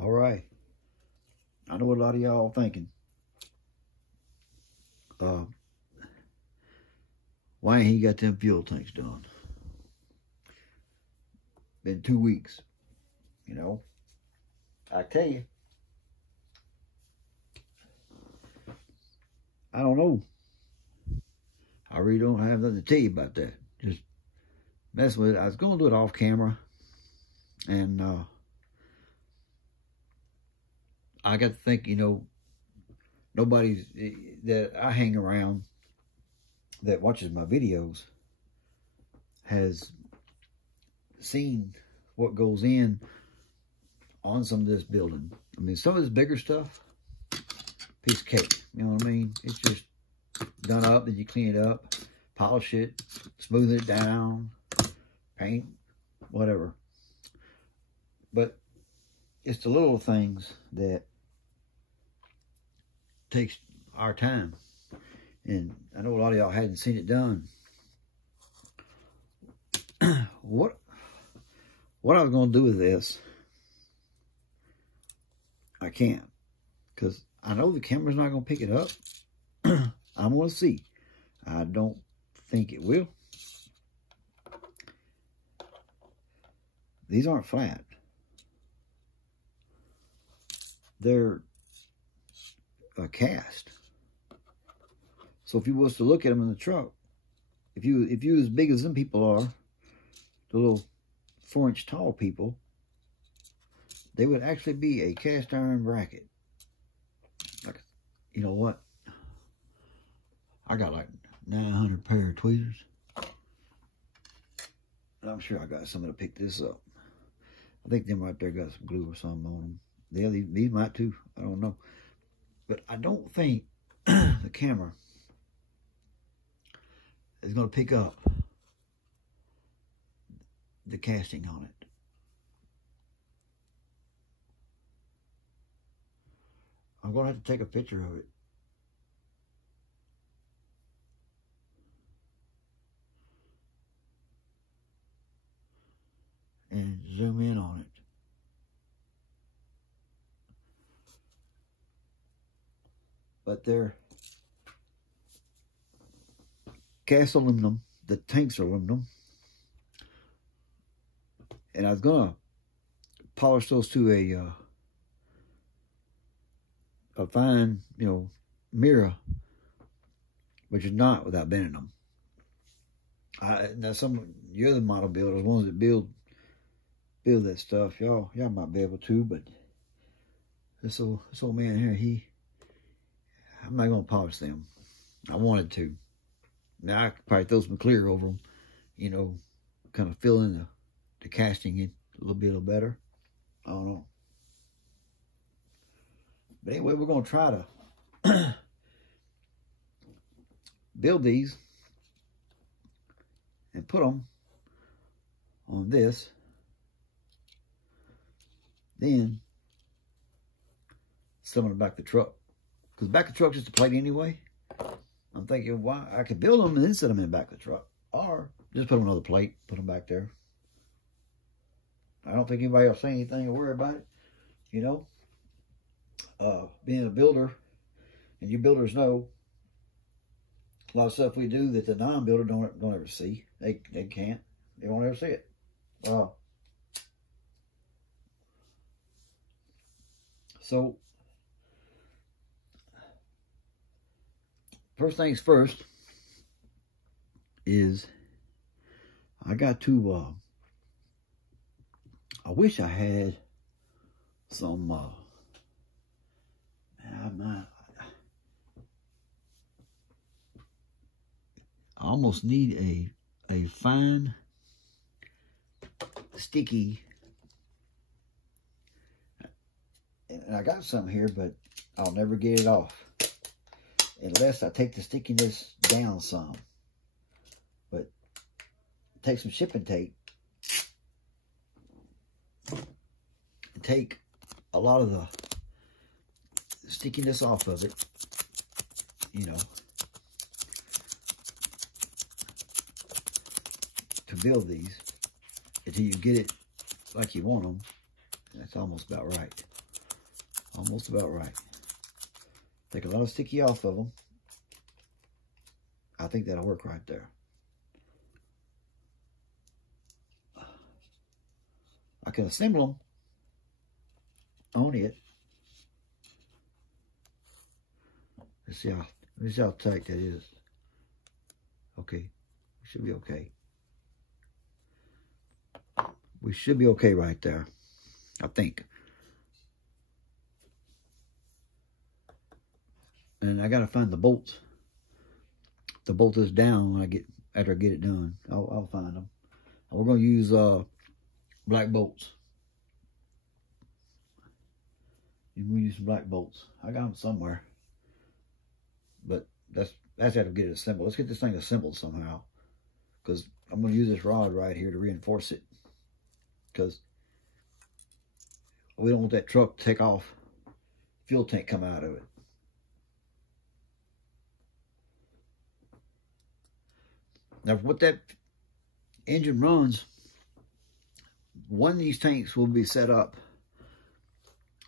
All right. I know what a lot of y'all thinking. Why ain't he got them fuel tanks done? Been 2 weeks. You know, I tell you, I don't know. I really don't have nothing to tell you about that. Just messing with it. I was going to do it off camera. And I got to think, you know, nobody that I hang around that watches my videos has seen what goes in on some of this building. I mean, some of this bigger stuff, piece of cake. You know what I mean? It's just done up, then you clean it up, polish it, smooth it down, paint, whatever. But it's the little things that takes our time. And I know a lot of y'all hadn't seen it done. What I was going to do with this, I can't. Because I know the camera's not going to pick it up. I'm going to see. I don't think it will. These aren't flat. They're a cast. So if you was to look at them in the truck, if you as big as them people are, the little 4-inch tall people, they would actually be a cast iron bracket. Like, you know what? I got like 900 pair of tweezers. And I'm sure I got somebody to pick this up. I think them right there got some glue or something on them. Yeah, these might too. I don't know. But I don't think the camera is going to pick up the casting on it. I'm going to have to take a picture of it. And zoom in on it. But they're cast aluminum. The tanks are aluminum. And I was going to polish those to a fine, you know, mirror, which is not without bending them. Now some of the other model builders, ones that build that stuff, y'all might be able to, but this old man here, I'm not gonna polish them. I wanted to. Now I could probably throw some clear over them, you know, kind of fill in the casting it a little bit better. I don't know. But anyway, we're gonna try to build these and put them on this. Then some of the back of the truck. Because the back of the truck's just a plate anyway. I'm thinking, why I could build them and then set them in the back of the truck. Or just put them on another plate, put them back there. I don't think anybody will say anything or worry about it. You know, being a builder, and you builders know, a lot of stuff we do that the non-builder don't ever see. They can't. They won't ever see it. So, first things first is I got to, I wish I had some, I almost need a fine, sticky, and I got some here, but I'll never get it off unless I take the stickiness down some. But take some shipping tape and take a lot of the stickiness off of it, you know, to build these until you get it like you want them. That's almost about right. Almost about right. Take a lot of sticky off of them. I think that'll work right there. I can assemble them on it. Let's see how tight that is. Okay, should be okay. We should be okay right there, I think. And I gotta find the bolts. The bolt is down when after I get it done. I'll find them. And we're gonna use black bolts. You can use some black bolts. I got them somewhere, but that's how to get it assembled. Let's get this thing assembled somehow, because I'm gonna use this rod right here to reinforce it, because we don't want that truck to take off, fuel tank come out of it. Now, what that engine runs, one of these tanks will be set up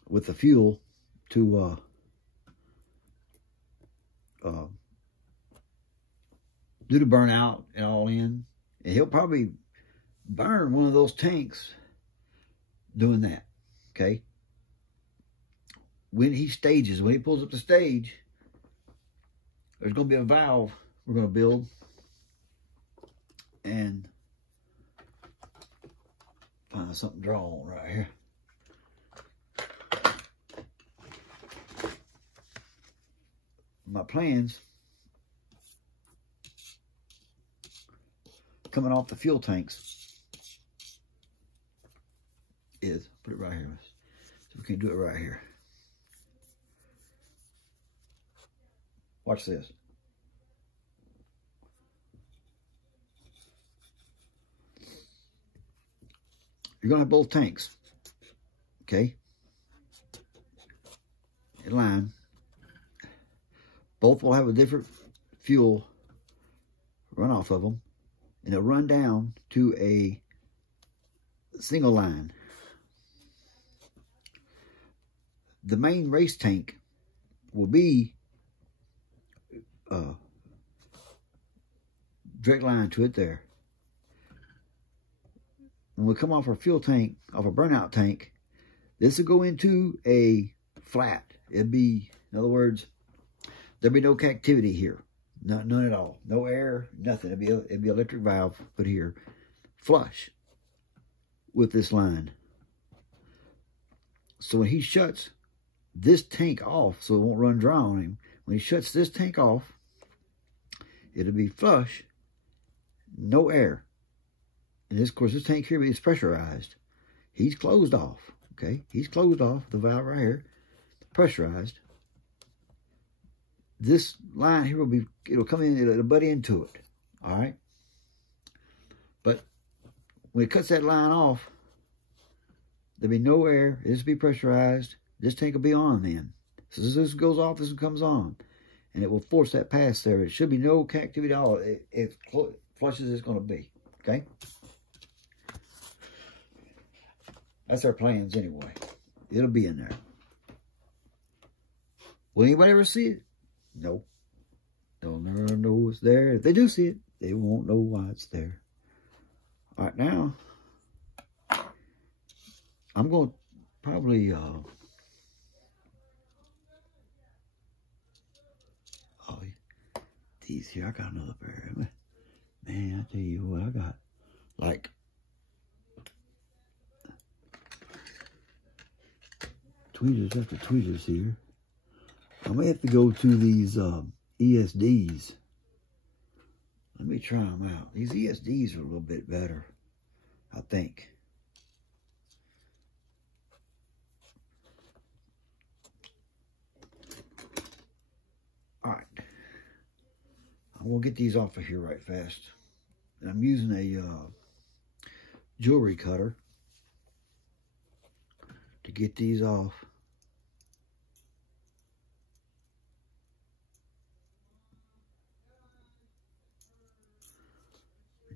with the fuel to do the burnout and all in. And he'll probably burn one of those tanks doing that, okay? When he pulls up the stage, there's going to be a valve we're going to build. And find something to draw on right here. My plans coming off the fuel tanks is, put it right here. So we can do it right here. Watch this. You're going to have both tanks, okay, in line. Both will have a different fuel run off of them, and it'll run down to a single line. The main race tank will be direct line to it there. When we come off our fuel tank, off a burnout tank, this will go into a flat. It'd be, in other words, there'll be no connectivity here. None at all. No air, nothing. It'd be electric valve put here, flush with this line. So when he shuts this tank off, so it won't run dry on him, when he shuts this tank off, it'll be flush, no air. And this, of course, this tank here is pressurized. He's closed off, okay? He's closed off, the valve right here, pressurized. This line here it'll come in, it'll butt into it, all right? But when it cuts that line off, there'll be no air, this will be pressurized, this tank will be on then. So as this goes off, this one comes on, and it will force that pass there. It should be no connectivity at all. It flushes as it's going to be, okay? That's our plans anyway. It'll be in there. Will anybody ever see it? No. They'll never know it's there. If they do see it, they won't know why it's there. All right, now, I'm going to probably, these here, I got another pair. Man, I tell you what, I got like tweezers after tweezers here. I may have to go to these ESDs. Let me try them out. These ESDs are a little bit better, I think. All right. I'm going to get these off of here right fast. And I'm using a jewelry cutter to get these off.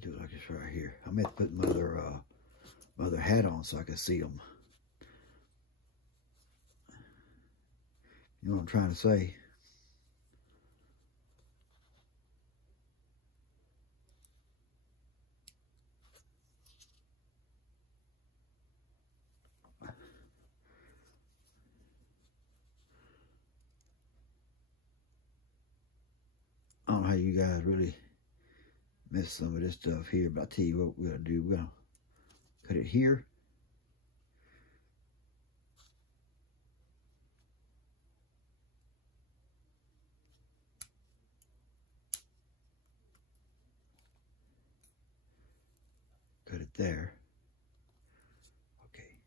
Do it like this right here. I meant to put my other hat on so I can see them. You know what I'm trying to say? I don't know how you guys really miss some of this stuff here, but I'll tell you what we're going to do. We're going to cut it here. Cut it there. Okay.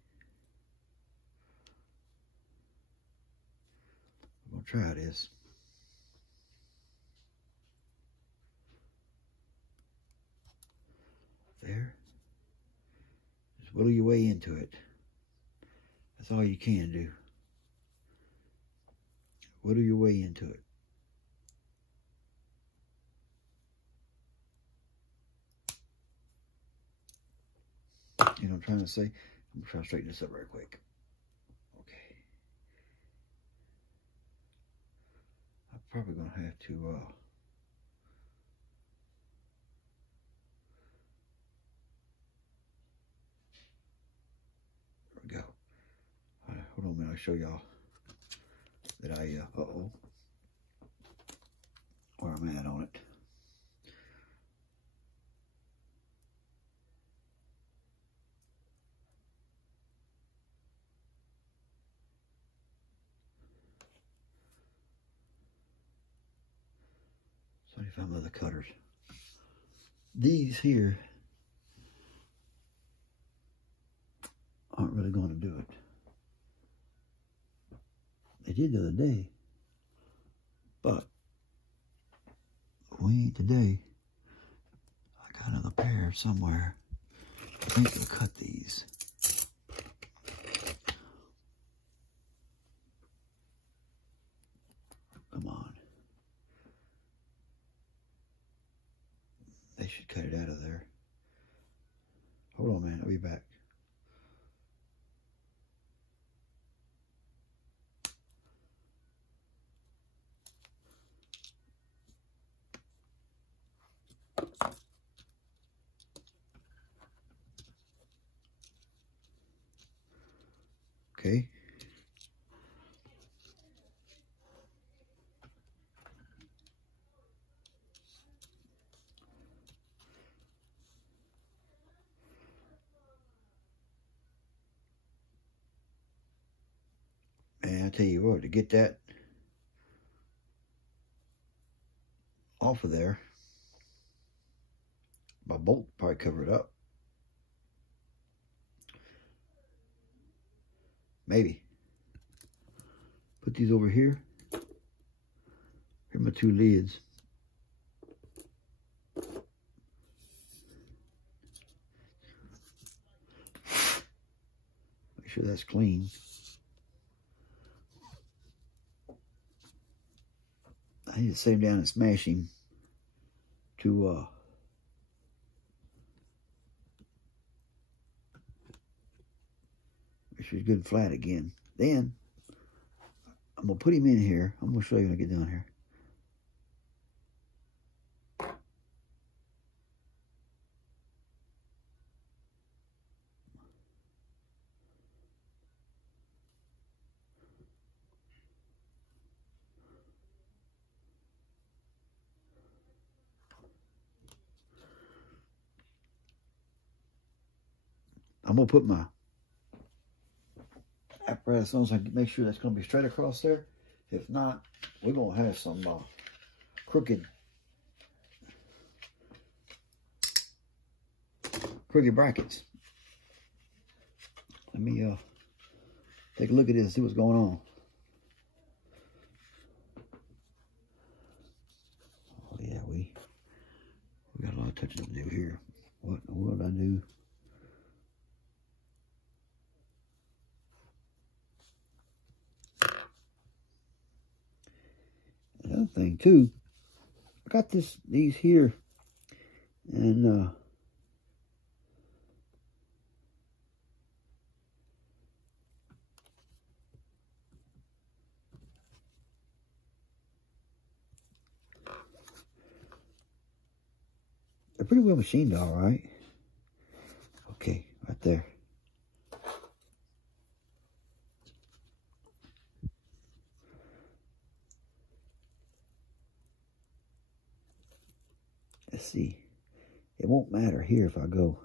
I'm going to try this. There. Just whittle your way into it. That's all you can do. Whittle your way into it. You know what I'm trying to say? I'm going to try to straighten this up real quick. Okay. I'm probably going to have to... there we go. Hold on a minute. I'll show y'all that I... uh-oh. Where I'm at on it. So let me find my other cutters. These here aren't really going to do it. They did the other day, but we ain't today. I got another pair somewhere. I think they'll cut these. Come on. They should cut it out of there. Hold on, man. I'll be back. Okay. And I tell you what, to get that off of there, my bolt probably cover it up. Maybe. Put these over here. Here are my two lids. Make sure that's clean. I need to set him down and smash him to make sure he's good and flat again. Then I'm gonna put him in here. I'm gonna show you when I get down here. I'm gonna put my apparatus on so I can make sure that's gonna be straight across there. If not, we're gonna have some crooked brackets. Let me take a look at this and see what's going on. Oh yeah, we got a lot of touching to do here. What in the world I do? Another thing too, I got these here, and They're pretty well machined, all right. Okay, right there. Let's see. It won't matter here if I go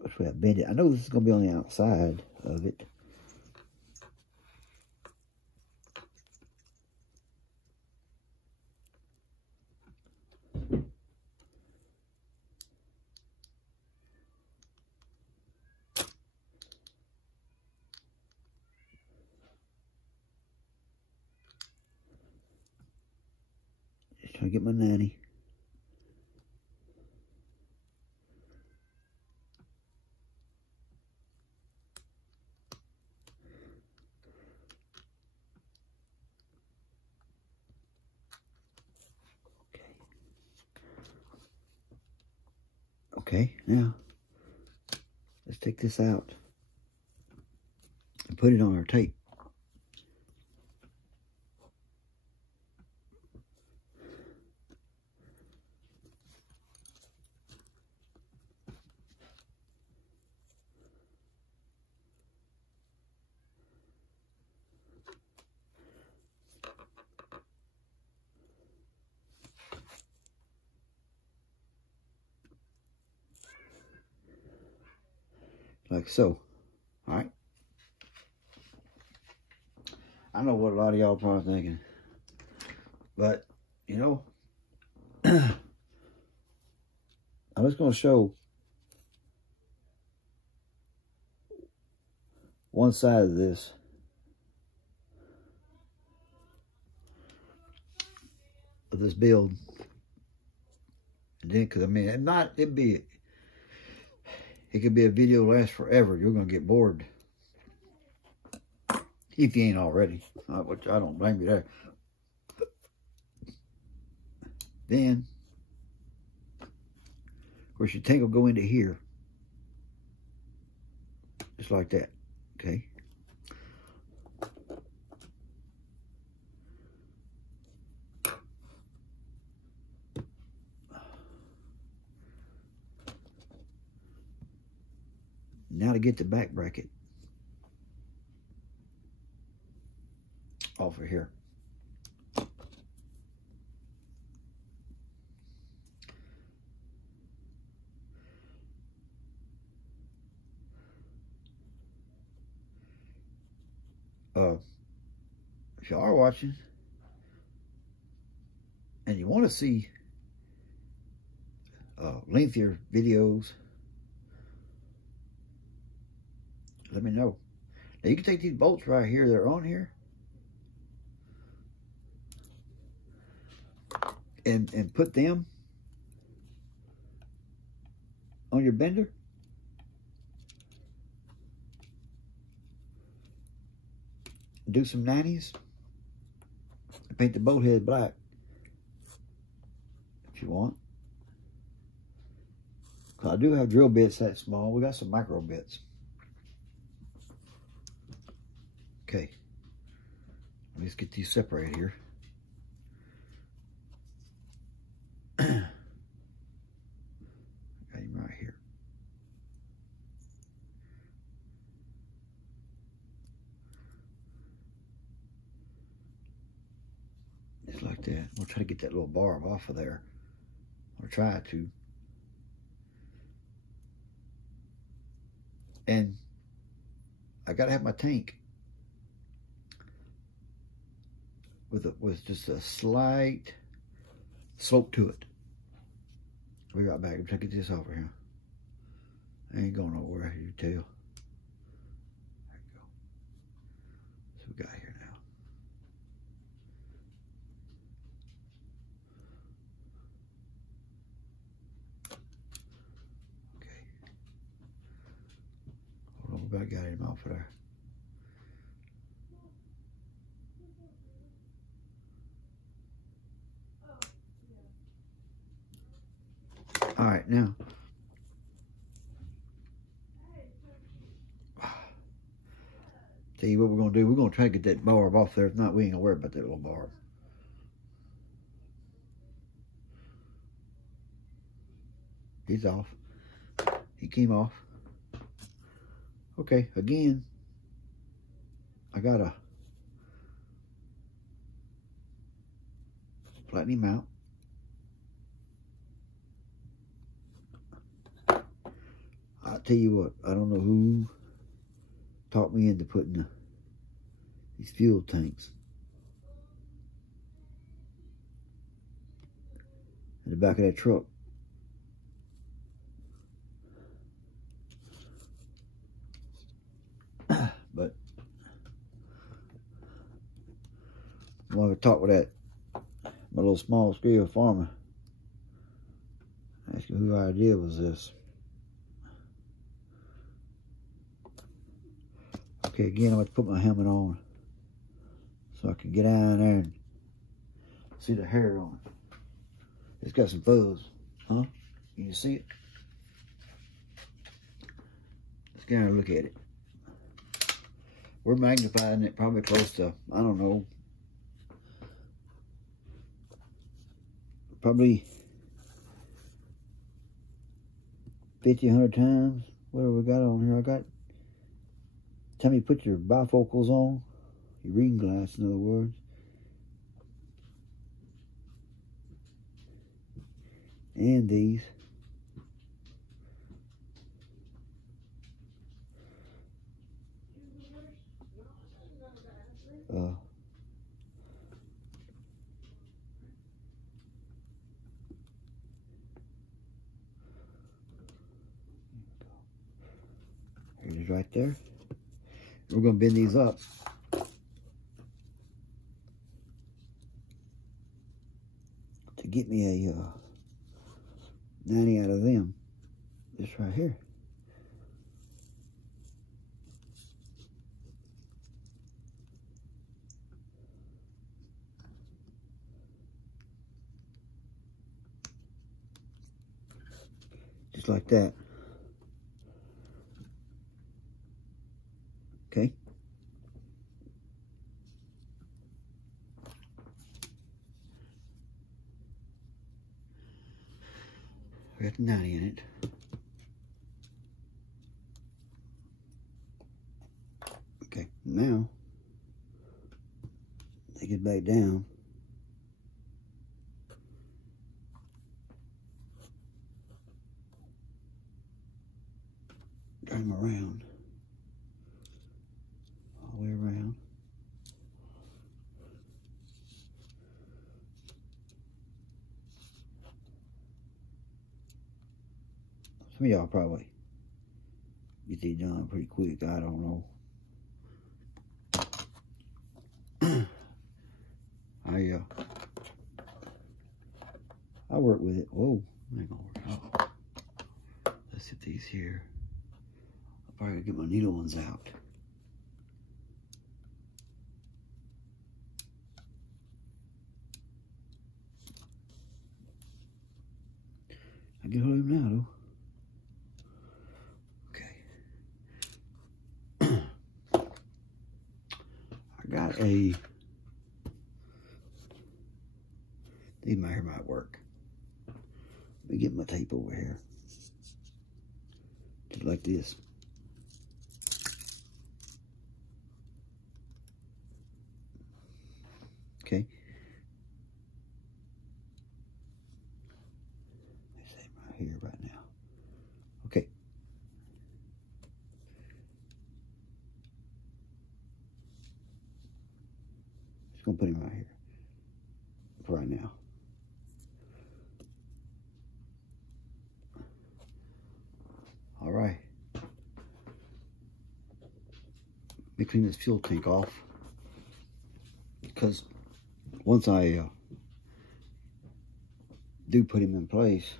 which way I bend it. I know this is going to be on the outside of it. Just trying to get my nanny. Okay, now let's take this out and put it on our tape. Like so. All right. I know what a lot of y'all probably thinking, but you know, I'm just going to show one side of this. Of this build. And then, because I mean, it could be a video that lasts forever. You're going to get bored. If you ain't already. Which I don't blame you there. Then, of course, your tank will go into here. Just like that. Okay. Now to get the back bracket off of here. If you are watching and you want to see lengthier videos, let me know. Now you can take these bolts right here that are on here and put them on your bender. Do some 90s. Paint the bolt head black if you want. I do have drill bits that small. We got some micro bits. Okay. Let's get these separated here. Got him right here. Just like that. We'll try to get that little barb off of there. Or try to. And I gotta have my tank with just a slight slope to it. We'll be right back. I'm trying to get this over here. I ain't going nowhere, you tell. There you go. So we got here now. Okay. Hold on, I got him off of there. All right, now. Tell you what we're going to do. We're going to try to get that barb off there. If not, we ain't going to worry about that little barb. He's off. He came off. Okay, again, I gotta flatten him out. I'll tell you what, I don't know who talked me into putting these fuel tanks in the back of that truck. But I'm gonna talk with that my little small scale farmer. Ask him whose idea was this. Okay, again, I'm going to put my helmet on so I can get down there and see the hair on it. It's got some fuzz, huh? Can you see it? Let's get down and look at it. We're magnifying it probably close to, I don't know, probably 50, 100 times. What have we got on here? I got, time you put your bifocals on, your reading glass, in other words. And these. Here it is right there. We're going to bend these up. To get me a 90 out of them. This right here. Just like that. Okay. I got the 90 in it. Okay, now take it back down. Turn them around. All the way around. Some of y'all probably get these done pretty quick. I don't know. I work with it. Whoa, ain't gonna work out. Let's get these here. I'll probably get my needle ones out. I get hold of them now, though. Okay. I got a, these my hair might work. Let me get my tape over here. Just like this. Okay. Same right here right now. Okay. Just gonna put him right here for right now. All right. Let me clean this fuel tank off, because once I do put him in place,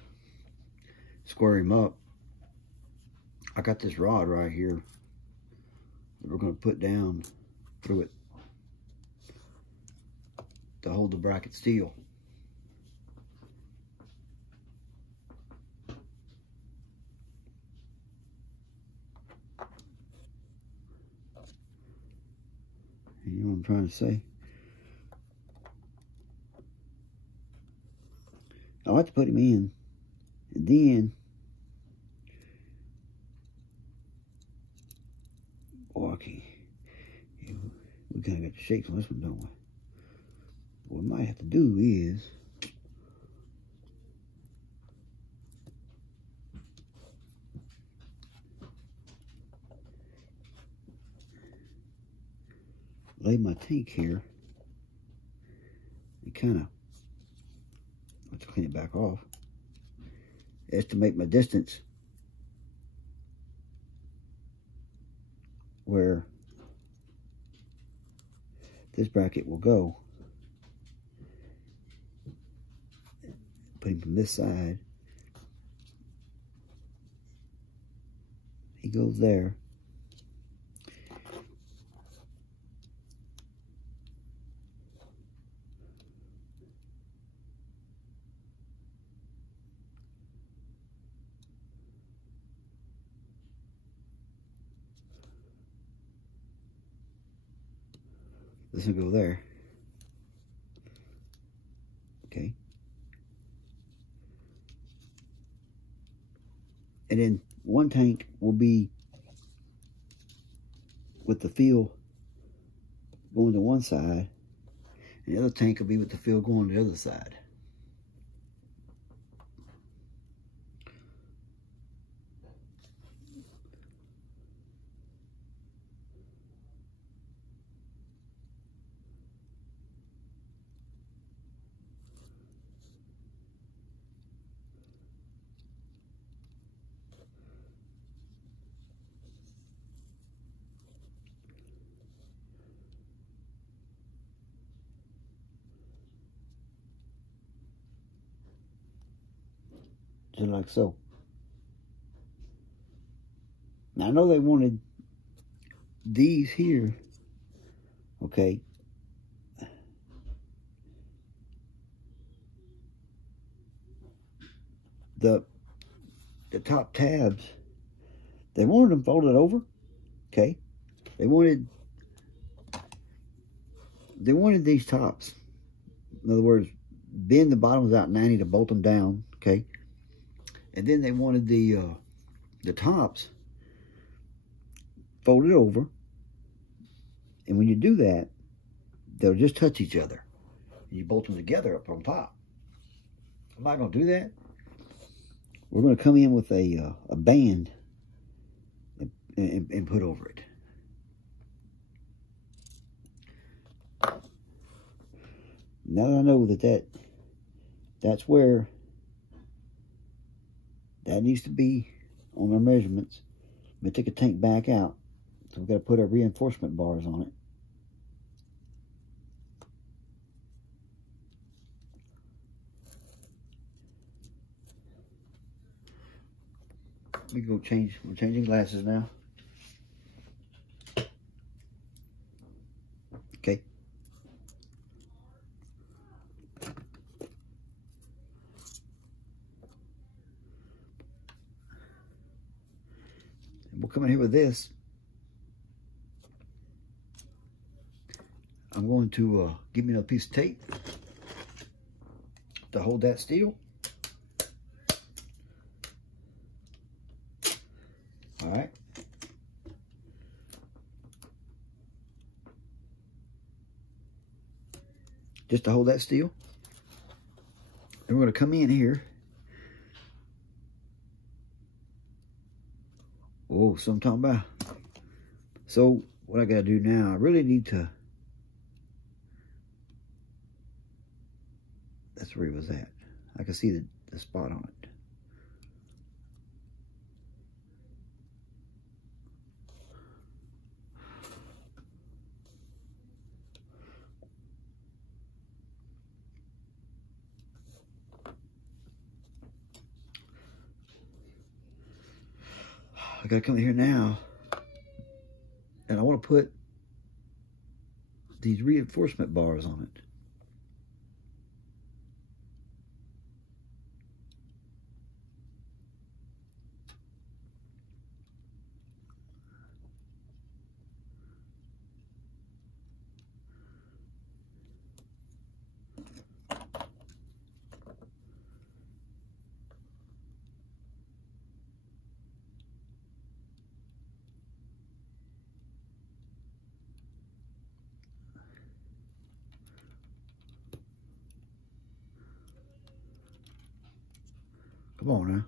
square him up, I got this rod right here that we're going to put down through it to hold the bracket steel. You know what I'm trying to say? I like to put him in, and then rocky. We kind of got the shakes on this one, don't we? What we might have to do is lay my tank here and kind of, let's clean it back off, estimate my distance where this bracket will go. Put him from this side. He goes there. This will go there. Okay. And then one tank will be with the fill going to one side, and the other tank will be with the fill going to the other side. Just like so. Now I know they wanted these here, okay. The top tabs, they wanted them folded over, okay. They wanted these tops. In other words, bend the bottoms out 90 to bolt them down, okay. And then they wanted the tops folded over. And when you do that, they'll just touch each other. And you bolt them together up on top. I'm not going to do that. We're going to come in with a band and put over it. Now that I know that's where that needs to be on our measurements. We take a tank back out, so we've got to put our reinforcement bars on it. We go change. We're changing glasses now. Okay. We'll come in here with this. I'm going to give me a piece of tape to hold that steel. All right. Just to hold that steel. And we're going to come in here. Oh, so I'm talking about. So what I got to do now, I really need to. That's where he was at. I can see the spot on it. I gotta come in here now, and I want to put these reinforcement bars on it. Come on now.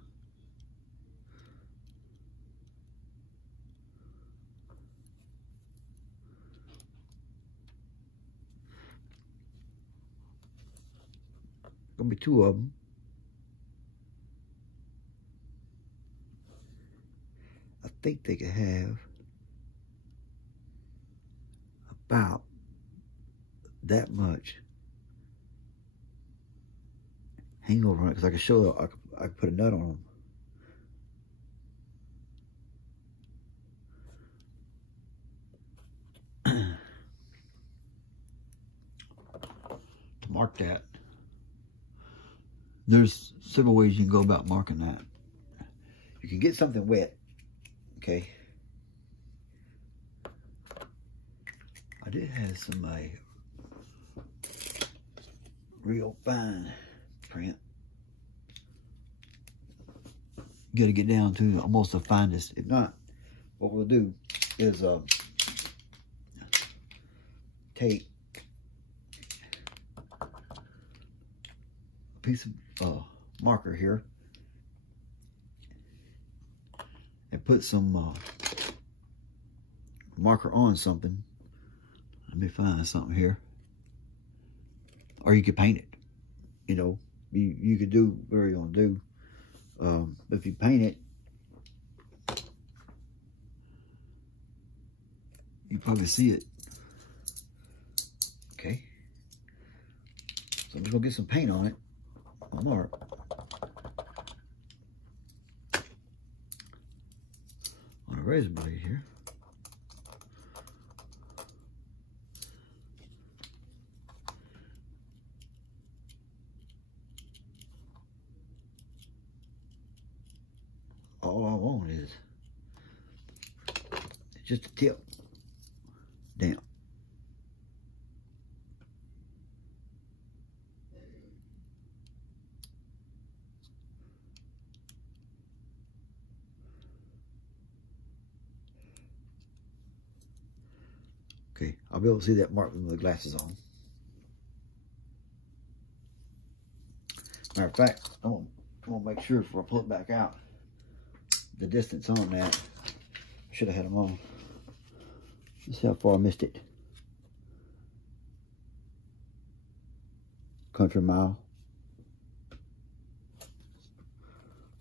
Gonna be 2 of them. I think they could have about that much hangover on it, because I could show I could put a nut on them. To mark that, there's several ways you can go about marking that. You can get something wet, okay? I did have some real fine print. You gotta get down to almost the finest. If not, what we'll do is take a piece of marker here and put some marker on something. Let me find something here. Or you could paint it. You know, you could do whatever you want to do. If you paint it, you probably see it. Okay. So I'm just gonna get some paint on it. I'll mark. On a razor blade here. All I want is just a tip down. Okay, I'll be able to see that mark with the glasses on. Matter of fact, I'm gonna make sure before I pull it back out, the distance on that. Should have had them on. Let's see how far I missed it. Country mile.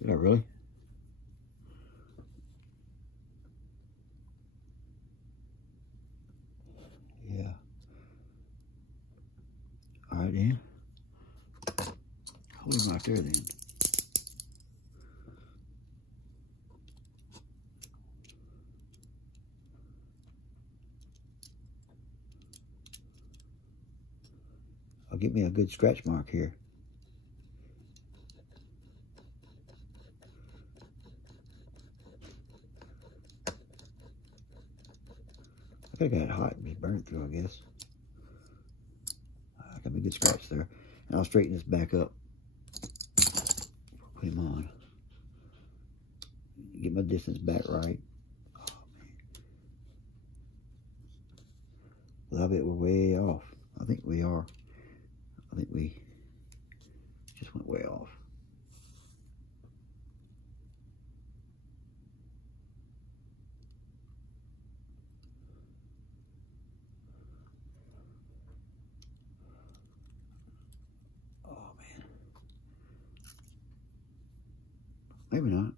Did I really? Yeah. All right, then. Hold him right there, then. I'll get me a good scratch mark here. I could have got it hot and just burned through, I guess. I got me a good scratch there. And I'll straighten this back up. Put him on. Get my distance back right. Oh, man. I bet we're way off. I think we are. I think we just went way off. Oh, man. Maybe not.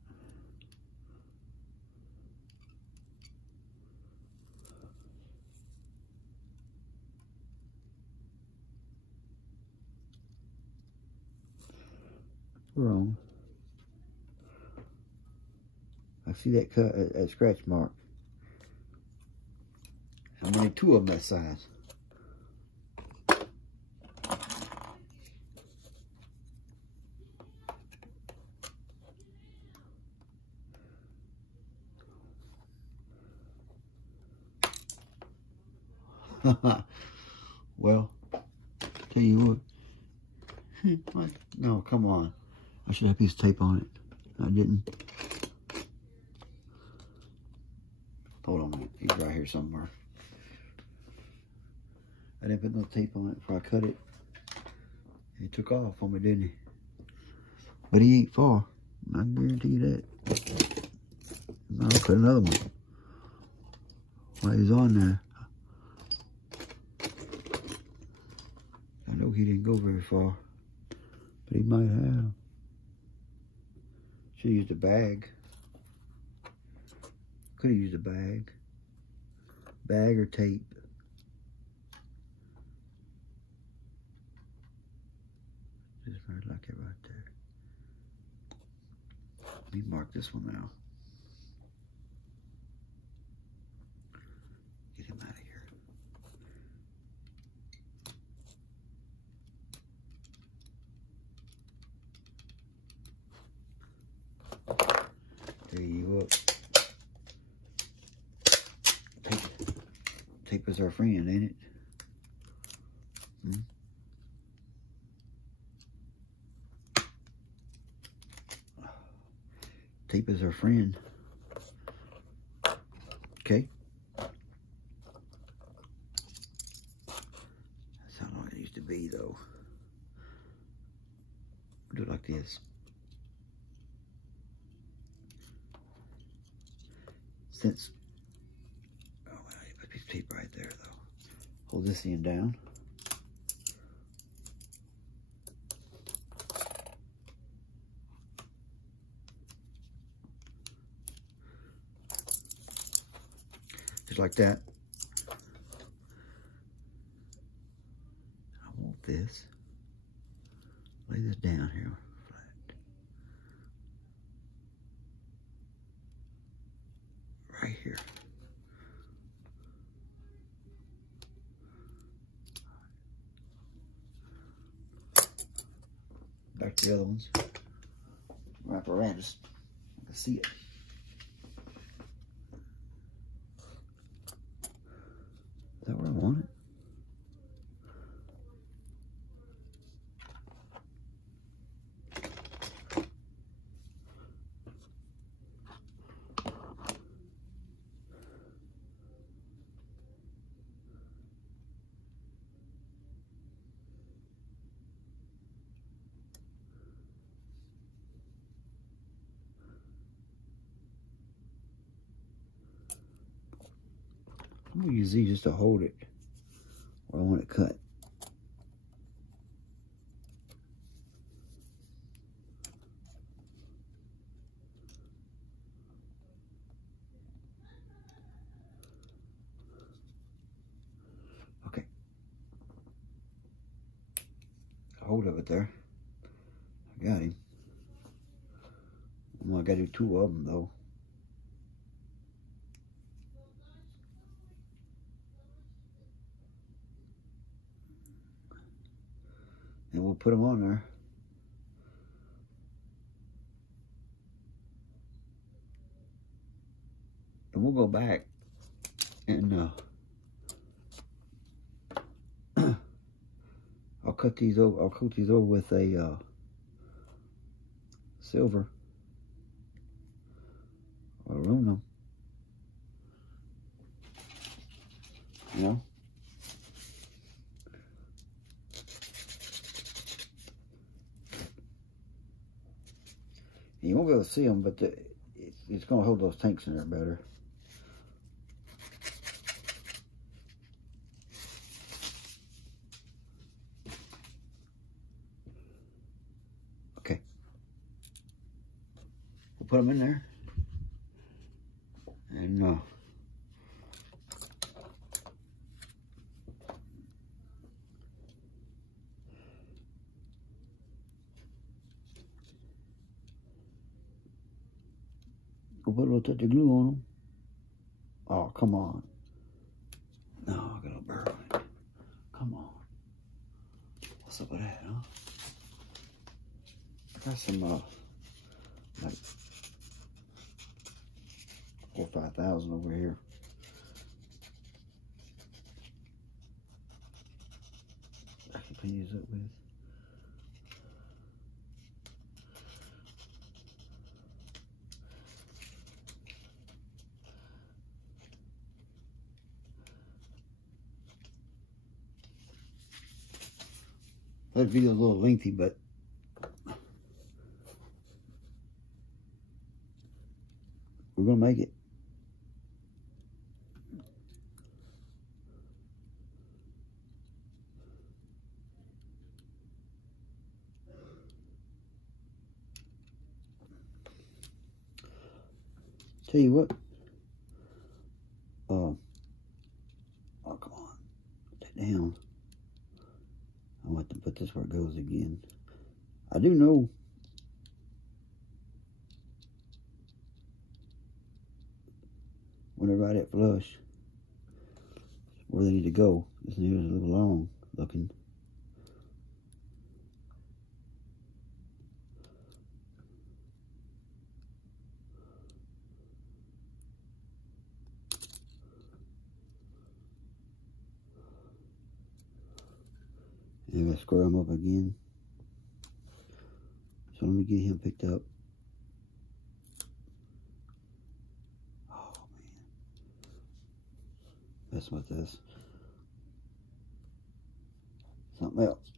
Wrong. I see that cut, that scratch mark. I'm gonna need 2 of them that size. Well, tell you what. No, come on. I should have a piece of tape on it. I didn't. Hold on a minute. He's right here somewhere. I didn't put no tape on it before I cut it. He took off on me, didn't he? But he ain't far. I guarantee you that. I'll cut another one while he's on there. I know he didn't go very far, but he might have. Should have used a bag. Could have used a bag. Bag or tape. Just right like it right there. Let me mark this one now. Get him out of here. There you up. Tape is our friend, ain't it? Tape is our friend. Okay. That's how long it used to be, though. Do it like this. Since, oh, well, you put a piece of tape right there, though. Hold this end down. Just like that. I want this. Lay this down here flat. Right here. Back to the other ones. Wrap around us. I can see it. Is that where I want it? I'm going to use these just to hold it where I want it cut. Okay. Hold of it there. I got him. Well, I got to do two of them though. And we'll put them on there. And we'll go back and I'll cut these over. I'll coat these over with a silver or aluminum. You know. You won't be able to see them, but it's going to hold those tanks in there better. Okay. We'll put them in there. And we'll put a little touch of glue on them. Oh, come on. No, I got a burr on it. Come on. What's up with that, huh? I got some, like 4,000 or 5,000 over here. I can clean these up with. That video's a little lengthy, but Tell you what. Oh, come on. Put that down. I want to put this where it goes again. I do know when they're right at flush where they need to go. This here is a little long looking. And I'm gonna square him up again. So let me get him picked up. Oh man, messing with this. Something else.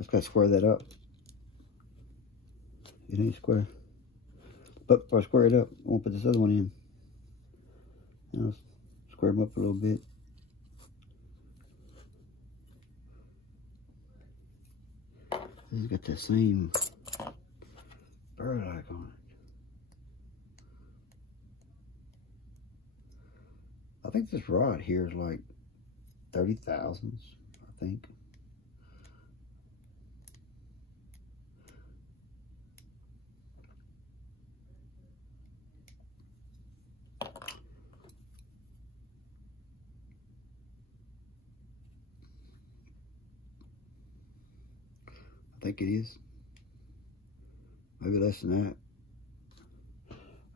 I've got to square that up. It ain't square. But if I square it up, I won't put this other one in. And I'll square them up a little bit. This has got the same bird like on it. I think this rod here is like 30 thousandths, I think. I think it is. Maybe less than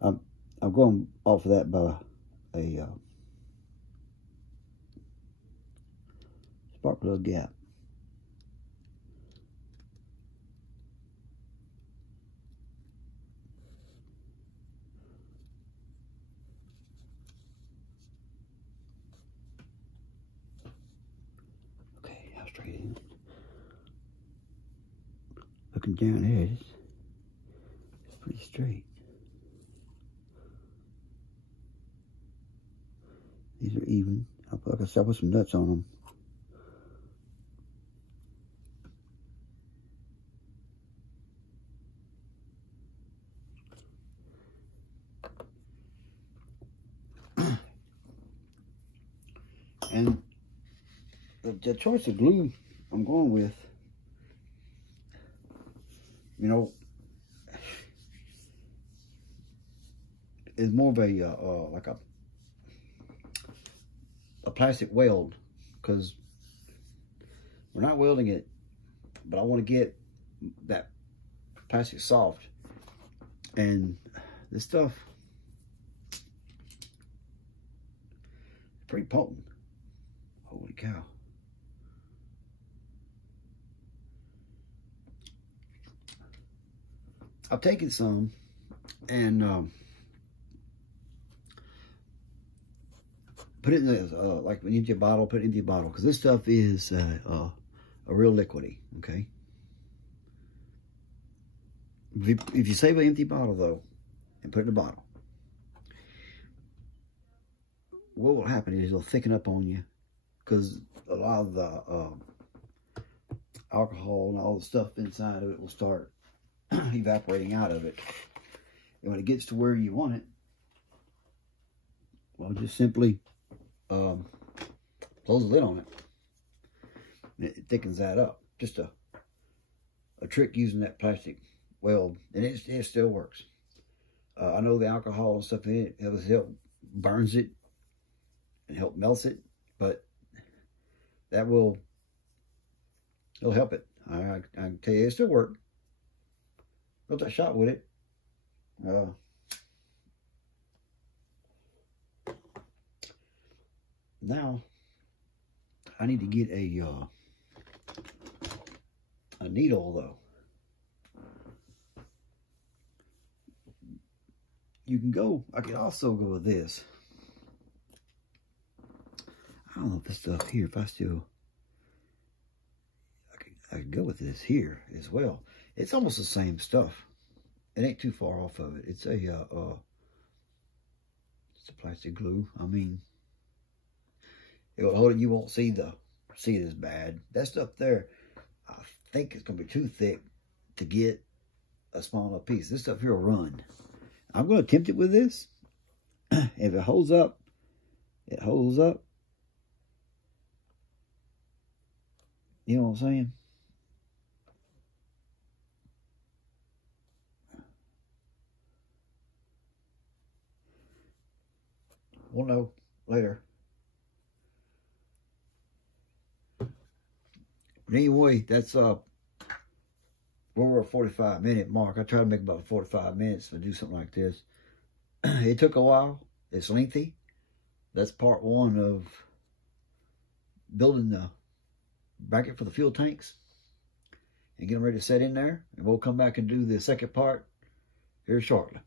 that. I'm going off of that by a spark plug gap. Okay, how straight in. Looking down here, it's pretty straight. These are even. Like I said, I'll put some nuts on them. And the choice of glue I'm going with, you know, is more of a like a plastic weld, because we're not welding it, but I want to get that plastic soft. And this stuff is pretty potent. Holy cow. I've taken some and put it in the, like when you empty a bottle, put it in the bottle. Because this stuff is a real liquidy, okay? If you save an empty bottle, though, and put it in a bottle, what will happen is it'll thicken up on you. Because a lot of the alcohol and all the stuff inside of it will start evaporating out of it. And when it gets to where you want it, well, just simply close the lid on it. And it thickens that up. Just a trick using that plastic weld, and it still works. I know the alcohol and stuff in it help burns it and help melts it, but that it'll help it. I can tell you, it still works. Built that shot with it. Now I need to get a needle though. You can go, I could also go with this. I don't know if this stuff here, if I still, I could go with this here as well. It's almost the same stuff. It ain't too far off of it. It's a plastic glue. I mean, it will hold it. You won't see it as bad. That stuff there, I think it's gonna be too thick to get a small enough piece. This stuff here will run. I'm gonna attempt it with this. If it holds up, it holds up. You know what I'm saying? We'll know later. But anyway, that's we're over a 45-minute mark. I try to make about 45 minutes to do something like this. It took a while. It's lengthy. That's part one of building the bracket for the fuel tanks and get them ready to set in there. And we'll come back and do the second part here shortly.